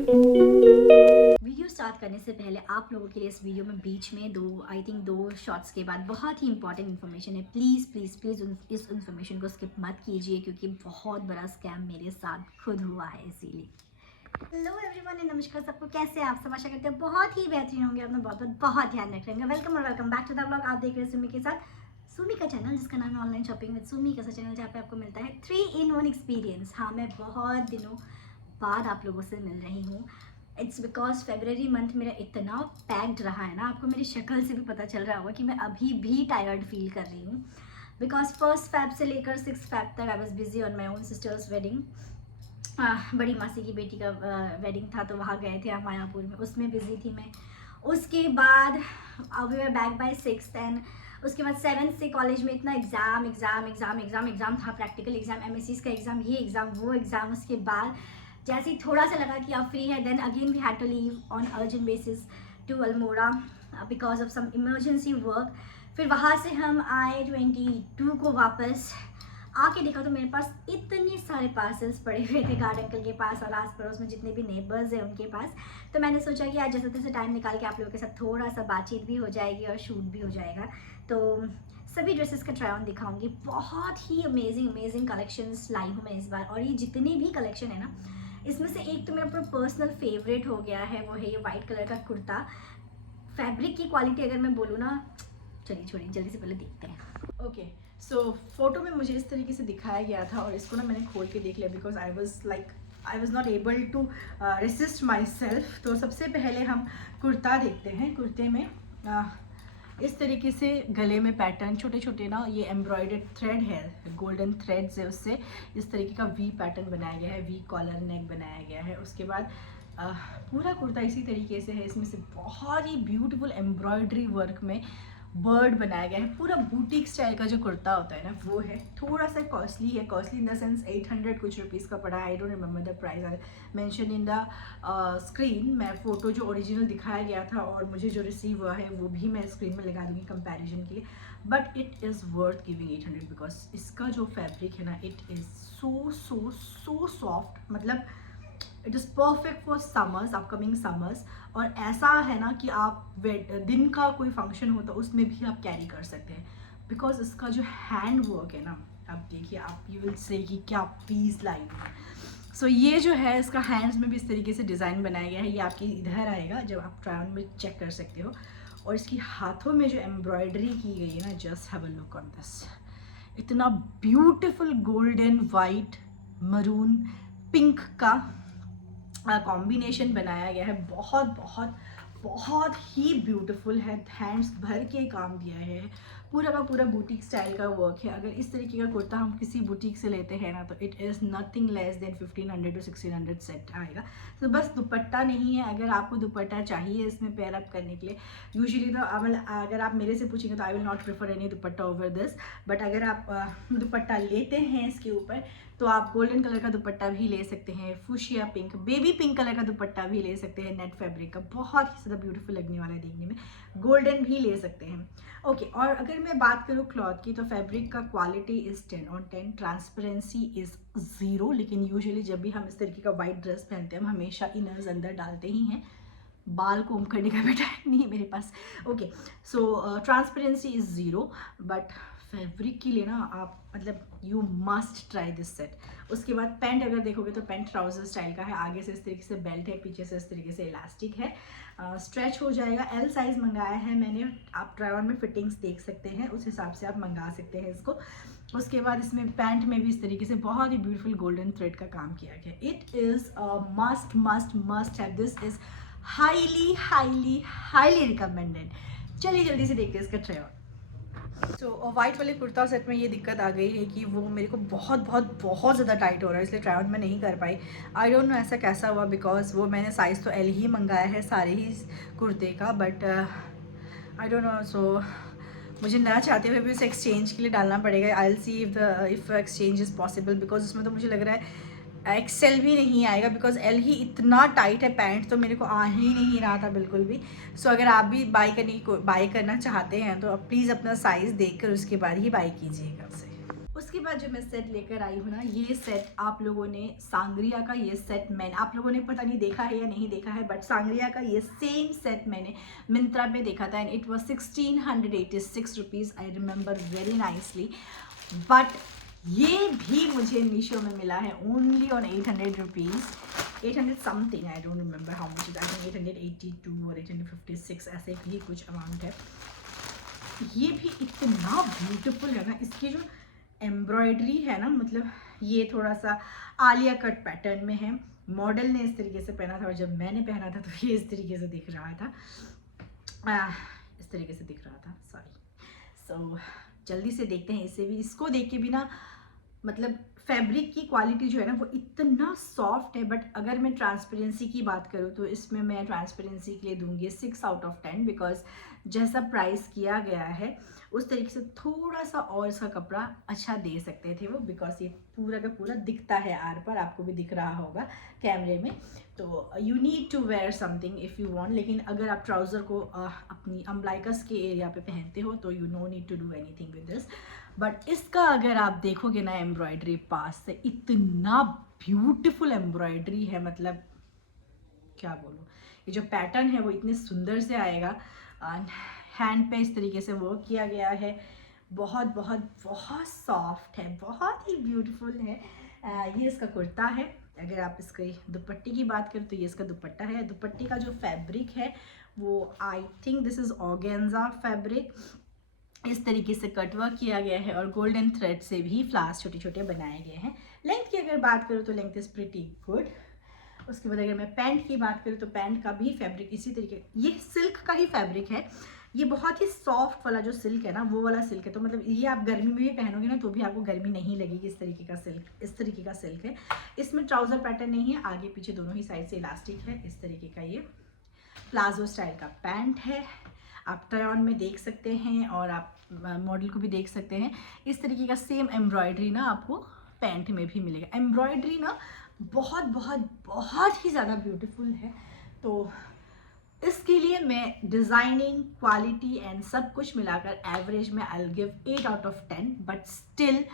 Video start करने से पहले आप लोगों के लिए इस वीडियो में बीच में दो शॉट्स के बाद बहुत ही इंपॉर्टेंट इन्फॉर्मेशन है। प्लीज़ प्लीज़ प्लीज़ इस इन्फॉर्मेशन को स्किप मत कीजिए क्योंकि बहुत बड़ा स्कैम मेरे साथ खुद हुआ है, इसीलिए। हेलो एवरीवन, नमस्कार सबको, कैसे हैं आप सब? आशा करते हैं बहुत ही बेहतरीन होंगे, अपना बहुत ध्यान रखेंगे। वेलकम और welcome back to the vlog. आप देख रहे हैं सुमी के साथ, सुमी का चैनल जिसका नाम है ऑनलाइन शॉपिंग विद सुमी का चैनल, जहाँ पे आपको मिलता है 3-in-1 एक्सपीरियंस। हाँ, मैं बहुत दिनों बाद आप लोगों से मिल रही हूँ। इट्स बिकॉज फेबररी मंथ मेरा इतना पैक्ड रहा है ना, आपको मेरी शक्ल से भी पता चल रहा होगा कि मैं अभी भी टायर्ड फील कर रही हूँ। बिकॉज 1 Feb से लेकर 6 Feb तक I was busy on my own sisters wedding. बड़ी मासी की बेटी का वेडिंग था, तो वहाँ गए थे हम मायापुर में, उसमें बिजी थी मैं। उसके बाद we were back by 6th and उसके बाद 7th से कॉलेज में इतना एग्ज़ाम था, प्रैक्टिकल एग्ज़ाम, MSCs का एग्ज़ाम, ये एग्ज़ाम वो एग्ज़ाम। उसके बाद जैसे ही थोड़ा सा लगा कि अब फ्री है, then again we had to leave on urgent basis to Almora because of some emergency work. फिर वहाँ से हम आए 22 को वापस। आके देखा तो मेरे पास इतने सारे पार्सल्स पड़े हुए थे गार्ड अंकल के पास और आस पड़ोस में जितने भी नेबर्स हैं उनके पास। तो मैंने सोचा कि आज जैसे तैसे टाइम निकाल के आप लोगों के साथ थोड़ा सा बातचीत भी हो जाएगी और शूट भी हो जाएगा। तो सभी ड्रेसेस का ट्राई ऑन दिखाऊंगी। बहुत ही अमेजिंग कलेक्शंस लाई हूँ मैं इस बार, और ये जितने भी कलेक्शन है ना, इसमें से एक तो मेरा पूरा पर्सनल फेवरेट हो गया है, वो है ये वाइट कलर का कुर्ता। फैब्रिक की क्वालिटी अगर मैं बोलूँ ना, चलिए छोड़िए, जल्दी से पहले देखते हैं। ओके, सो फोटो में मुझे इस तरीके से दिखाया गया था और इसको ना मैंने खोल के देख लिया because I was not able to resist myself. तो सबसे पहले हम कुर्ता देखते हैं। कुर्ते में इस तरीके से गले में पैटर्न छोटे छोटे ना, ये एम्ब्रॉयडर्ड थ्रेड है, गोल्डन थ्रेड्स है, उससे इस तरीके का वी पैटर्न बनाया गया है, वी कॉलर नेक बनाया गया है। उसके बाद पूरा कुर्ता इसी तरीके से है, इसमें से बहुत ही ब्यूटीफुल एम्ब्रॉयडरी वर्क में बर्ड बनाया गया है। पूरा बुटीक स्टाइल का जो कुर्ता होता है ना, वो है। थोड़ा सा कॉस्टली है, कॉस्टली इन द सेंस 800 कुछ रुपीज़ का पड़ा है। I don't remember the price, I mention in the screen. मैं फ़ोटो जो ओरिजिनल दिखाया गया था और मुझे जो रिसीव हुआ है वो भी मैं स्क्रीन में लगा दूँगी कंपैरिजन के लिए। But it is worth giving 800 because इसका जो फैब्रिक है ना, इट इज़ सो सॉफ्ट। मतलब it is perfect for summers, upcoming summers. और ऐसा है ना कि आप दिन का कोई फंक्शन हो तो उसमें भी आप कैरी कर सकते हैं बिकॉज इसका जो हैंड वर्क है ना, आप देखिए, आप यू विल से कि क्या पीस लाइन है। सो ये जो है, इसका हैंड्स में भी इस तरीके से डिज़ाइन बनाया गया है। ये आपकी इधर आएगा, जब आप ट्राई ऑन में चेक कर सकते हो। और इसकी हाथों में जो एम्ब्रॉयडरी की गई है ना, just have a look on this. इतना beautiful golden white maroon pink का कॉम्बिनेशन बनाया गया है। बहुत ही ब्यूटीफुल है। हैंड्स भर के काम दिया है, पूरा का पूरा बुटीक स्टाइल का वर्क है। अगर इस तरीके का कुर्ता हम किसी बुटीक से लेते हैं ना, तो it is nothing less than 1500 to 1600 set आएगा। तो बस दुपट्टा नहीं है, अगर आपको दुपट्टा चाहिए इसमें पेयर अप करने के लिए, यूजुअली तो अगर आप मेरे से पूछेंगे तो I will not prefer any dupatta over this. But अगर आप दुपट्टा लेते हैं इसके ऊपर, तो आप गोल्डन कलर का दुपट्टा भी ले सकते हैं, fuchsia pink, baby pink colour का दुपट्टा भी ले सकते हैं, नेट फैब्रिक का, बहुत ही ज़्यादा ब्यूटीफुल लगने वाला है देखने में। गोल्डन भी ले सकते हैं। ओके, और अगर मैं बात करूँ क्लॉथ की, तो फैब्रिक का quality is 10 on 10, transparency is 0। लेकिन यूजुअली जब भी हम इस तरीके का वाइट ड्रेस पहनते हैं, हम हमेशा इनर्स अंदर डालते ही हैं। बाल कोम करने का भी टाइम नहीं है मेरे पास। Okay, so transparency is 0, but fabric के लिए ना आप मतलब you must try this set. उसके बाद पैंट अगर देखोगे तो पैंट ट्राउजर स्टाइल का है, आगे से इस तरीके से बेल्ट है, पीछे से इस तरीके से इलास्टिक है, स्ट्रेच हो जाएगा। L साइज़ मंगाया है मैंने, आप ट्राई ऑन में फिटिंग्स देख सकते हैं, उस हिसाब से आप मंगा सकते हैं इसको। उसके बाद इसमें पैंट में भी इस तरीके से बहुत ही ब्यूटीफुल गोल्डन थ्रेड का काम किया गया। It is must have. This is highly recommended. चलिए जल्दी से देखते हैं इसका ट्राई ऑन। तो वाइट वाले कुर्ता सेट में ये दिक्कत आ गई है कि वो मेरे को बहुत ज़्यादा टाइट हो रहा है, इसलिए ट्राई ऑन में नहीं कर पाई। आई डोंट नो ऐसा कैसा हुआ, बिकॉज वो मैंने साइज़ तो L ही मंगाया है सारे ही कुर्ते का, बट आई डोंट नो। सो मुझे ना चाहते हुए भी उसे एक्सचेंज के लिए डालना पड़ेगा। I will see if exchange is possible, because उसमें तो मुझे लग रहा है एक्सेल भी नहीं आएगा, बिकॉज L ही इतना टाइट है। पैंट तो मेरे को आ ही नहीं रहा था बिल्कुल भी। सो अगर आप भी बाई करना चाहते हैं तो प्लीज़ अपना साइज़ देखकर उसके बाद ही बाई कीजिएगा उसे। उसके बाद जो मैं सेट लेकर आई हूँ ना, ये सेट आप लोगों ने सांग्रिया का ये सेट मैंने आप लोगों ने पता नहीं देखा है या नहीं देखा है, बट सांग्रिया का ये सेम सेट मैंने मिंत्रा पे देखा था and it was 1686 rupees, I remember very nicely. But ये भी मुझे मीशो में मिला है only on 800 rupees, 800 something, I don't remember how much, I think 882 और 856 ऐसे ही कुछ अमाउंट है। ये भी इतना ब्यूटीफुल है ना, इसकी जो एम्ब्रॉयडरी है ना, मतलब ये थोड़ा सा आलिया कट पैटर्न में है। मॉडल ने इस तरीके से पहना था और जब मैंने पहना था तो ये इस तरीके से दिख रहा था, इस तरीके से दिख रहा था, सॉरी। सो जल्दी से देखते हैं इसे भी। इसको देख के भी ना, मतलब फैब्रिक की क्वालिटी जो है ना वो इतना सॉफ्ट है, बट अगर मैं ट्रांसपेरेंसी की बात करूँ तो इसमें मैं ट्रांसपेरेंसी के लिए दूंगी 6 आउट ऑफ 10, बिकॉज जैसा प्राइस किया गया है उस तरीके से थोड़ा सा और इसका कपड़ा अच्छा दे सकते थे वो, बिकॉज ये पूरा का पूरा दिखता है आर पर, आपको भी दिख रहा होगा कैमरे में। तो you need to wear something if you want, लेकिन अगर आप ट्राउज़र को अपनी अम्ब्लाइकस के एरिया पे पहनते हो तो you no need to do anything with this. But इसका अगर आप देखोगे ना एम्ब्रॉयडरी पास से, इतना ब्यूटीफुल एम्ब्रॉयडरी है, मतलब क्या बोलूँ, ये जो पैटर्न है वो इतने सुंदर से आएगा। हैंड पे इस तरीके से वर्क किया गया है, बहुत बहुत बहुत सॉफ्ट है, बहुत ही ब्यूटीफुल है। ये इसका कुर्ता है। अगर आप इसके दुपट्टे की बात करें तो ये इसका दुपट्टा है। दुपट्टे का जो फैब्रिक है वो I think this is organza fabric, इस तरीके से कटवर्क किया गया है और गोल्डन थ्रेड से भी फ्लावर्स छोटे छोटे बनाए गए हैं। लेंथ की अगर बात करूँ तो लेंथ इज़ प्रिटी गुड। उसके बाद अगर मैं पैंट की बात करूँ तो पैंट का भी फैब्रिक इसी तरीके, ये सिल्क का ही फैब्रिक है, ये बहुत ही सॉफ्ट वाला जो सिल्क है ना वो वाला सिल्क है, तो मतलब ये आप गर्मी में भी पहनोगे ना तो भी आपको गर्मी नहीं लगेगी। इस तरीके का सिल्क, इस तरीके का सिल्क है। इसमें ट्राउज़र पैटर्न नहीं है, आगे पीछे दोनों ही साइड से इलास्टिक है। इस तरीके का ये प्लाजो स्टाइल का पैंट है, आप ट्राई ऑन में देख सकते हैं और आप मॉडल को भी देख सकते हैं। इस तरीके का सेम एम्ब्रॉयडरी ना आपको पैंट में भी मिलेगा। एम्ब्रॉयडरी ना बहुत बहुत बहुत ही ज़्यादा ब्यूटीफुल है, तो इसके लिए मैं डिज़ाइनिंग, क्वालिटी एंड सब कुछ मिलाकर एवरेज में I will give 8 out of 10। But still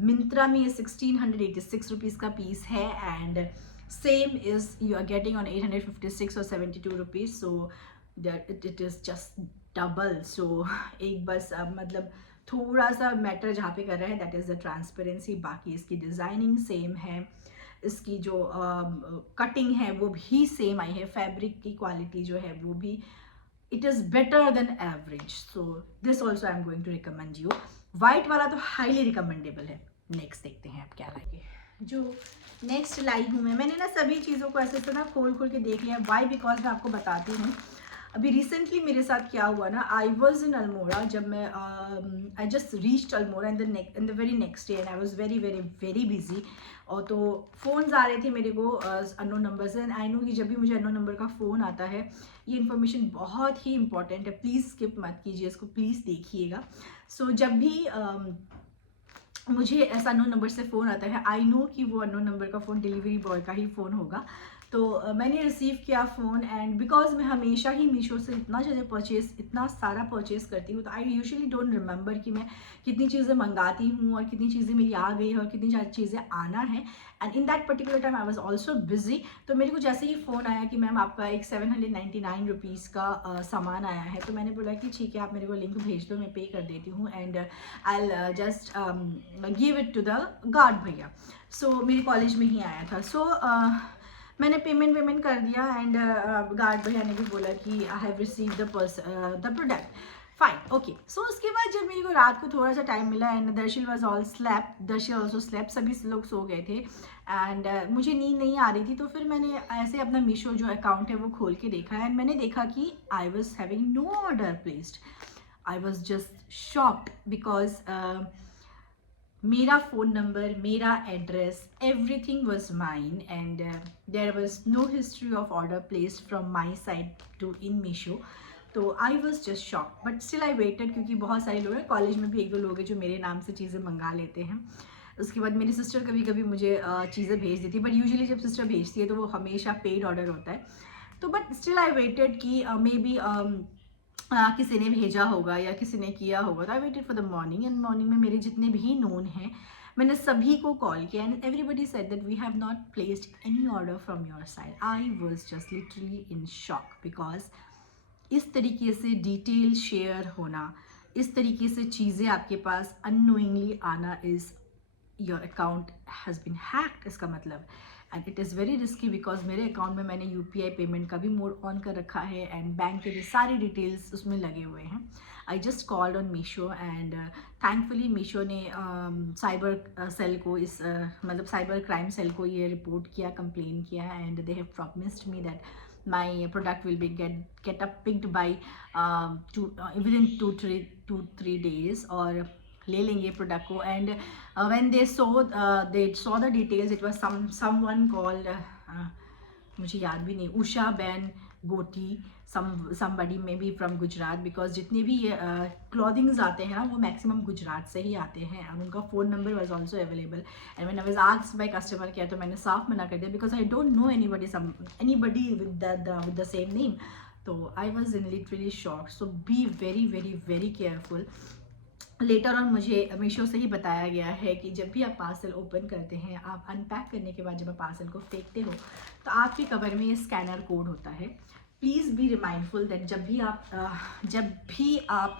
Myntra में ये 1686 रुपीज़ का पीस है and same is you are getting on 856 और 72 rupees, so it is just double. So एक बस मतलब थोड़ा सा मैटर जहाँ पे कर रहा है दैट इज़ द ट्रांसपेरेंसी, बाकी इसकी डिज़ाइनिंग सेम है, इसकी जो कटिंग है वो भी सेम आई है, फैब्रिक की क्वालिटी जो है वो भी it is better than average. So this also I am going to recommend you. White वाला तो हाईली रिकमेंडेबल है। नेक्स्ट देखते हैं आप क्या लाएंगे। जो नेक्स्ट लाई हूँ मैंने ना सभी चीज़ों को ऐसे तो ना खोल खोल के देख लिया। वाई? बिकॉज मैं आपको बताती हूँ अभी रिसेंटली मेरे साथ क्या हुआ ना, आई वॉज इन अल्मोड़ा, जब मैं I just reached Almora in the very next day and I was very very very busy. और तो फ़ोन्स आ रहे थे मेरे को अननोन नंबर से, एंड आई नो कि जब भी मुझे अननोन नंबर का फ़ोन आता है ये इन्फॉर्मेशन बहुत ही इंपॉर्टेंट है, प्लीज़ स्किप मत कीजिए इसको, प्लीज़ देखिएगा। सो जब भी मुझे ऐसा अननोन नंबर से फ़ोन आता है, आई नो कि वो अननोन नंबर का फ़ोन डिलीवरी बॉय का ही फ़ोन होगा। तो मैंने रिसीव किया फ़ोन एंड बिकॉज मैं हमेशा ही मीशो से इतना सारा परचेज़ करती हूँ, तो आई यूजुअली डोंट रिमेंबर कि मैं कितनी चीज़ें मंगाती हूँ और कितनी चीज़ें मेरी आ गई है और कितनी चीज़ें आना है। And in that particular time I was also busy. तो मेरे को जैसे ही फ़ोन आया कि मैम आपका एक 799 रुपीज़ का सामान आया है, तो मैंने बोला कि ठीक है आप मेरे को लिंक भेज दो, मैं पे कर देती हूँ and I will just give it to the guard भैया। सो मेरे कॉलेज में ही आया था। सो मैंने पेमेंट कर दिया एंड गार्ड भैया ने भी बोला कि I have receive the product, fine, okay. So उसके बाद जब मेरे को रात को थोड़ा सा टाइम मिला and Darshil was all slept, Darshil also slept, सभी लोग सो गए थे एंड मुझे नींद नहीं आ रही थी, तो फिर मैंने ऐसे अपना मीशो जो अकाउंट है वो खोल के देखा एंड मैंने देखा कि I was having no order placed. I was just shocked because मेरा फ़ोन नंबर, मेरा address, everything was mine and there was no history of order placed from my side to in Meesho. तो I was just shock, but still I waited, क्योंकि बहुत सारे लोग हैं college में भी, एक दो लोग हैं जो मेरे नाम से चीज़ें मंगा लेते हैं। उसके बाद मेरी सिस्टर कभी कभी मुझे चीज़ें भेज देती है, बट यूजुअली जब सिस्टर भेजती है तो वो हमेशा पेड ऑर्डर होता है। तो बट स्टिल आई वेटेड कि मे बी किसी ने भेजा होगा या किसी ने किया होगा, तो I waited for the morning, and morning में मेरे जितने भी नोन हैं मैंने सभी को कॉल किया, and everybody said that we have not placed any order from your side. I was just literally in shock, because इस तरीके से डिटेल शेयर होना, इस तरीके से चीज़ें आपके पास अननोइंगली आना, is your account has been hacked इसका मतलब। And it is very risky, because मेरे अकाउंट में मैंने UPI पेमेंट का भी मोड ऑन कर रखा है, एंड बैंक के भी सारी डिटेल्स उसमें लगे हुए हैं। I just called on Meesho, and thankfully Meesho ने साइबर सेल को मतलब साइबर क्राइम सेल को ये रिपोर्ट किया, कंप्लेन किया, and they have promised me that my product will be get up picked by within 2-3 days, और ले लेंगे प्रोडक्ट को। And when they saw the details, it was someone called मुझे याद भी नहीं, उषा बैन गोटी, somebody maybe from Gujarat, because जितने भी ये क्लॉथिंग्स आते हैं ना वो मैक्सिमम गुजरात से ही आते हैं, और उनका phone number was also available. And when I was asked by customer care, तो मैंने साफ मना कर दिया, because I don't know anybody with the same name. तो I was in literally shock. So be very very very careful. Later on मुझे मीशो से ही बताया गया है कि जब भी आप पार्सल ओपन करते हैं, आप अनपैक करने के बाद जब आप पार्सल को फेंकते हो, तो आपके कवर में ये स्कैनर कोड होता है। प्लीज़ बी रिमाइंडफुल दैट जब भी आप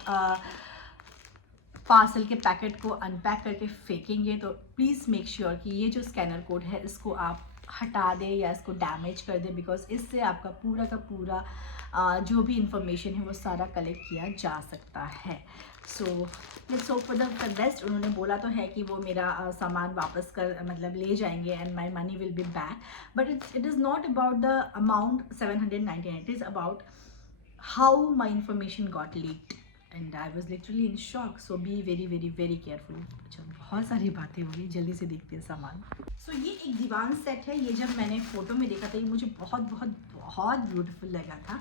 पार्सल के पैकेट को अनपैक करके फेंकेंगे, तो प्लीज़ मेक श्योर कि ये जो स्कैनर कोड है इसको आप हटा दें या इसको डैमेज कर दें, बिकॉज इससे आपका पूरा का पूरा जो भी इंफॉर्मेशन है वो सारा कलेक्ट किया जा सकता है। So let's hope for the best. उन्होंने बोला तो है कि वो मेरा सामान वापस कर मतलब ले जाएंगे, and my money will be back, but it is not about the amount 799, it is about how my information got leaked, and I was literally in shock. So be very very very careful. अच्छा, बहुत सारी बातें हो गई, जल्दी से देखते हैं सामान। सो ये एक दीवान सेट है। ये जब मैंने फ़ोटो में देखा था, ये मुझे बहुत बहुत बहुत ब्यूटीफुल लगा था,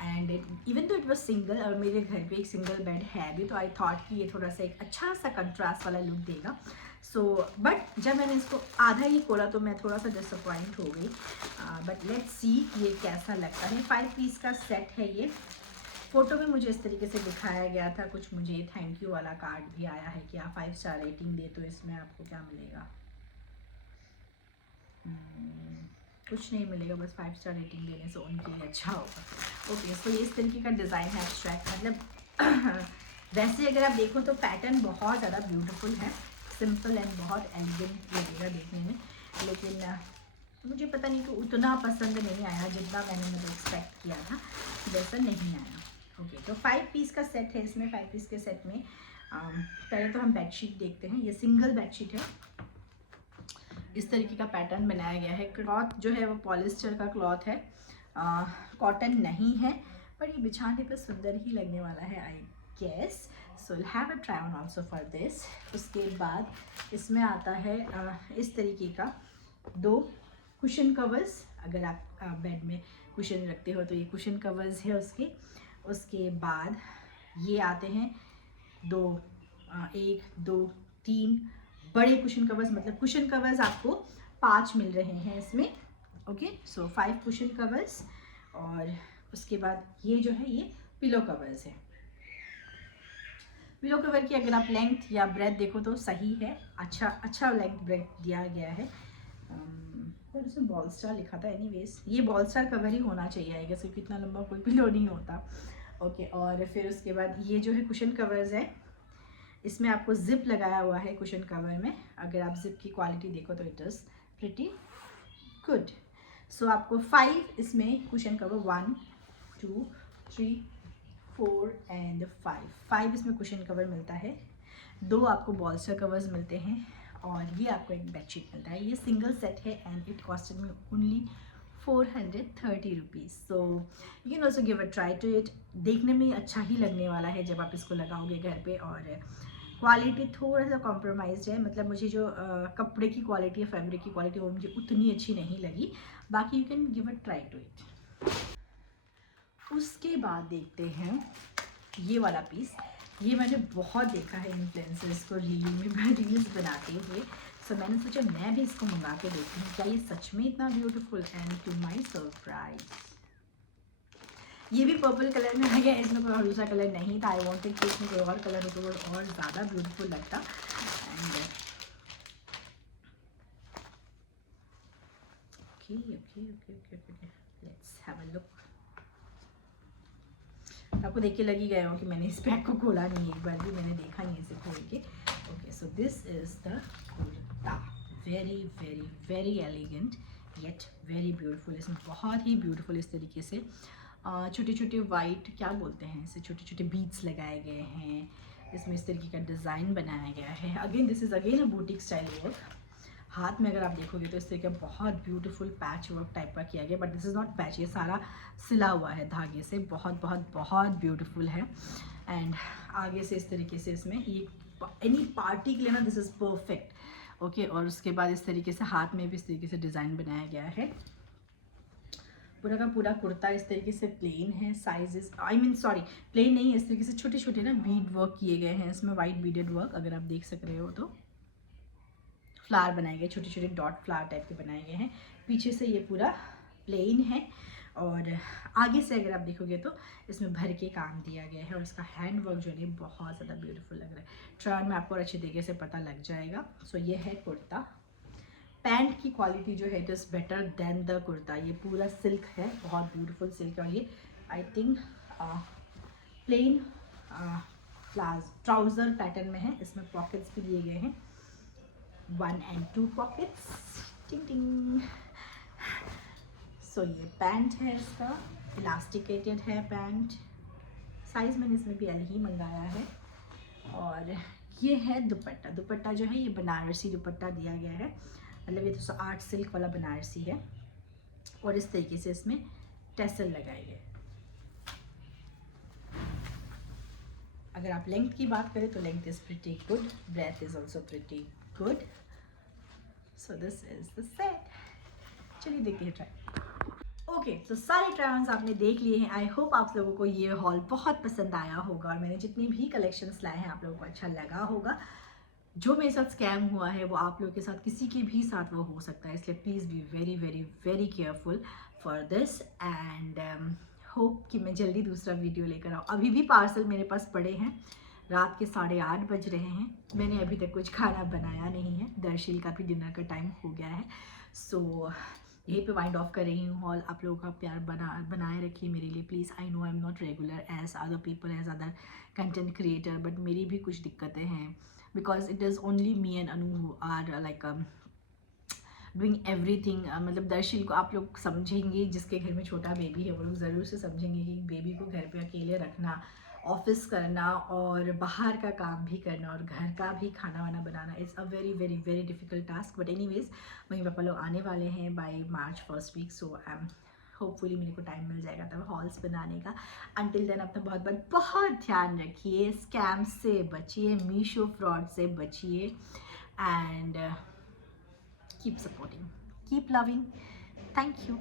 एंड इवन तो इट वॉज सिंगल, और मेरे घर पे एक सिंगल बेड है भी, तो आई थॉट कि ये थोड़ा सा एक अच्छा सा कंट्रास्ट वाला लुक देगा। सो बट जब मैंने इसको आधा ही खोला तो मैं थोड़ा सा डिसअपॉइंट हो गई, बट लेट्स सी ये कैसा लगता है। 5 पीस का सेट है ये। फ़ोटो में मुझे इस तरीके से दिखाया गया था। कुछ मुझे थैंक यू वाला कार्ड भी आया है कि आप 5 स्टार रेटिंग दे, तो इसमें आपको क्या मिलेगा? कुछ नहीं मिलेगा, बस 5 स्टार रेटिंग देने से उनके लिए अच्छा होगा। ओके, सो ये इस तरीके का डिज़ाइन है, एब्स्ट्रैक्ट मतलब वैसे अगर आप देखो तो पैटर्न बहुत ज़्यादा ब्यूटीफुल है, सिंपल एंड बहुत एलिगेंट लगेगा देखने में, लेकिन मुझे पता नहीं कि उतना पसंद नहीं आया जितना मैंने मतलब एक्सपेक्ट किया था, वैसा नहीं आया। ओके, तो 5 पीस का सेट है। इसमें 5 पीस के सेट में पहले तो हम बेडशीट देखते हैं। ये सिंगल बेडशीट है। इस तरीके का पैटर्न बनाया गया है। क्लॉथ जो है वो पॉलिस्टर का क्लॉथ है, कॉटन नहीं है, पर ये बिछाने पर सुंदर ही लगने वाला है I guess. So will have a try on also for this. उसके बाद इसमें आता है इस तरीके का 2 कुशन कवर्स। अगर आप बेड में कुशन रखते हो तो ये कुशन कवर्स है उसके। उसके बाद ये आते हैं 1 2 3 बड़े कुशन कवर्स, मतलब कुशन कवर्स आपको 5 मिल रहे हैं इसमें। ओके, सो 5 कुशन कवर्स। और उसके बाद ये जो है ये पिलो कवर्स है। पिलो कवर की अगर आप लेंथ या ब्रेथ देखो तो सही है, अच्छा लेंथ ब्रेथ दिया गया है। और उसमें बॉल स्टार लिखा था। एनीवेज ये बॉल स्टार कवर ही होना चाहिए आएगा, क्योंकि इतना लंबा कोई पिलो नहीं होता। ओके, और फिर उसके बाद ये जो है कुशन कवर्स है, इसमें आपको जिप लगाया हुआ है कुशन कवर में। अगर आप जिप की क्वालिटी देखो तो इट इज़ प्रिटी गुड। सो आपको 5 इसमें कुशन कवर 1 2 3 4 एंड 5 इसमें कुशन कवर मिलता है। 2 आपको बॉल्स्टर कवर्स मिलते हैं, और ये आपको एक बेडशीट मिलता है। ये सिंगल सेट है and it costed me only 430 rupees. So you can also give a try to it. देखने में अच्छा ही लगने वाला है जब आप इसको लगाओगे घर पे। और क्वालिटी थोड़ा सा कॉम्प्रोमाइज़ है, मतलब मुझे जो कपड़े की क्वालिटी है, फैब्रिक की क्वालिटी, वो मुझे उतनी अच्छी नहीं लगी। बाकी you can give a try to it. उसके बाद देखते हैं ये वाला पीस। ये मैंने बहुत देखा है इन्फ्लुएंसर्स को रील्स बनाते हुए, सो मैंने सोचा मैं भी इसको मंगा के देखती हूँ क्या ये सच में इतना beautiful. And to my surprise ये भी पर्पल कलर में आ गया, इसमें कोई और दूसरा कलर नहीं था। आई वांटेड कि इसमें कोई और कलर हो तो वो और ज़्यादा ब्यूटीफुल लगता। And okay, let's have a look. आपको देख के लग ही गया हो कि मैंने इस बैग को खोला नहीं है, एक बार भी मैंने देखा नहीं इसे खोल के। Okay, so this is the kurta, very very very elegant yet very beautiful. इसमें बहुत ही ब्यूटीफुल इस तरीके से छोटे छोटे वाइट, क्या बोलते हैं इसे, छोटे छोटे बीड्स लगाए गए हैं। इसमें इस तरीके का डिज़ाइन बनाया गया है। Again this is again a boutique style work. हाथ में अगर आप देखोगे तो इस तरीके का बहुत ब्यूटीफुल पैच वर्क टाइप का किया गया, but this is not patch, ये सारा सिला हुआ है धागे से। बहुत बहुत बहुत ब्यूटीफुल है। एंड आगे से इस तरीके से इसमें ये एनी पार्टी के लिए ना दिस इज़ परफेक्ट। ओके, और उसके बाद इस तरीके से हाथ में भी इस तरीके से डिज़ाइन बनाया गया है। पूरा का पूरा कुर्ता इस तरीके से प्लेन है। साइजेस प्लेन नहीं है, इस तरीके से छोटे छोटे ना बीड वर्क किए गए हैं इसमें, वाइट बीडेड वर्क, अगर आप देख सक रहे हो तो। फ्लावर बनाए गए, छोटे छोटे डॉट फ्लावर टाइप के बनाए गए हैं। पीछे से ये पूरा प्लेन है, और आगे से अगर आप देखोगे तो इसमें भर के काम दिया गया है, और इसका हैंड वर्क जो है बहुत ज़्यादा ब्यूटीफुल लग रहा है। ट्रायल में आपको अच्छे तरीके से पता लग जाएगा। सो ये है कुर्ता। पैंट की क्वालिटी जो है it is better then the kurta. ये पूरा सिल्क है, बहुत ब्यूटीफुल सिल्क है, और ये I think plane trouser pattern में है। इसमें पॉकेट्स भी दिए गए हैं, 1 and 2 पॉकेट्स, टिंग टिंग। सो ये पैंट है, इसका इलास्टिकेटेड है पैंट। साइज़ मैंने इसमें भी एल ही मंगाया है। और ये है दुपट्टा। दुपट्टा जो है ये बनारसी दुपट्टा दिया गया है, मतलब ये तो आर्ट सिल्क वाला बनारसी है, और इस तरीके से इसमें टेसल लगाए गए। अगर आप लेंथ की बात करें तो length is pretty good, breadth is also pretty good. So this is the set. चलिए देखते हैं ट्राई। ओके, तो सारे ट्रायल्स आपने देख लिए हैं। आई होप आप लोगों को ये हॉल बहुत पसंद आया होगा, और मैंने जितनी भी कलेक्शंस लाए हैं आप लोगों को अच्छा लगा होगा। जो मेरे साथ स्कैम हुआ है वो आप लोगों के साथ, किसी के भी साथ वो हो सकता है, इसलिए please be very very very careful for this. And hope कि मैं जल्दी दूसरा वीडियो लेकर आऊँ। अभी भी पार्सल मेरे पास पड़े हैं, रात के 8:30 बज रहे हैं। मैंने अभी तक कुछ खाना बनाया नहीं है, दर्शिल का भी डिनर का टाइम हो गया है। सो यहीं पे वाइंड ऑफ कर रही हूँ हॉल। आप लोगों का प्यार बनाए रखिए मेरे लिए please. I know I am not regular as other people, as other content creator, but मेरी भी कुछ दिक्कतें हैं, because it is only me and Anu who are like doing everything. मतलब दर्शिल को आप लोग समझेंगे, जिसके घर में छोटा बेबी है वो लोग ज़रूर से समझेंगे कि बेबी को घर पे अकेले रखना, ऑफिस करना, और बाहर का काम भी करना, और घर का भी खाना वाना बनाना is a very very very difficult task. But anyways mummy papa लोग आने वाले हैं by March first week, so I am hopefully मेरे को टाइम मिल जाएगा तब हॉल्स बनाने का। अंटिल देन अपना बहुत बहुत बहुत ध्यान रखिए, स्कैम से बचिए, मीशो फ्रॉड से बचिए, and keep supporting, keep loving. Thank you.